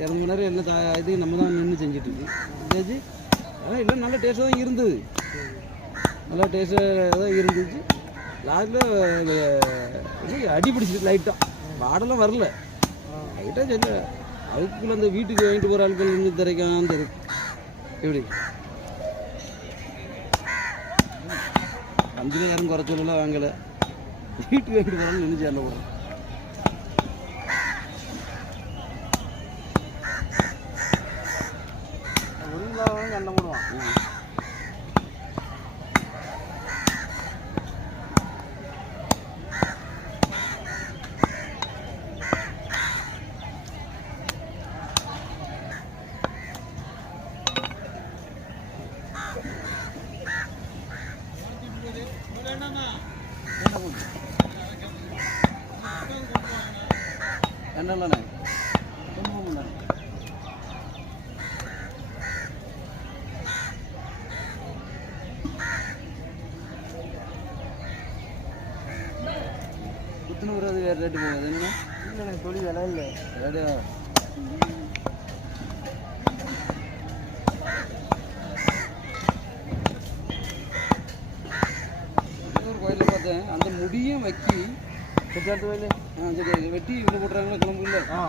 2 மணி நேரம் என்ன இது நம்ம தான் நின்று செஞ்சிட்ருக்கு செஞ்சாச்சு. ஆனால் இல்லை நல்ல டேஸ்ட்டாக தான் இருந்தது, நல்லா டேஸ்ட்டாக தான் இருந்துச்சு. லாஸ்ட்டில் அடி பிடிச்சிட்டு லைட்டாக, வாடெல்லாம் வரல, லைட்டாக சொல்ல அதுக்குள்ளே அந்த வீட்டுக்கு வாங்கிட்டு போகிற ஆட்கள் இன்னும் திரைக்கான்னு தெரியும். எப்படி 5 யாரும் குறைச்சலாம் வாங்கலை, வீட்டுக்கு வாங்கிட்டு போகிறான்னு நினைச்சு என்ன போகிறோம். கண்ண போடுவான். என்னண்ணே குத்துன்னு வராது, வேறு ரேட்டு போகுது. என்ன இல்லை தொழில் விலை இல்லை ரேடியா. ஒரு கோயிலில் பார்த்தேன், அந்த முடியும் வைக்கி கோயில் வெட்டி இவ்வளோ போட்டுறாங்களா குழம்பு இல்லை.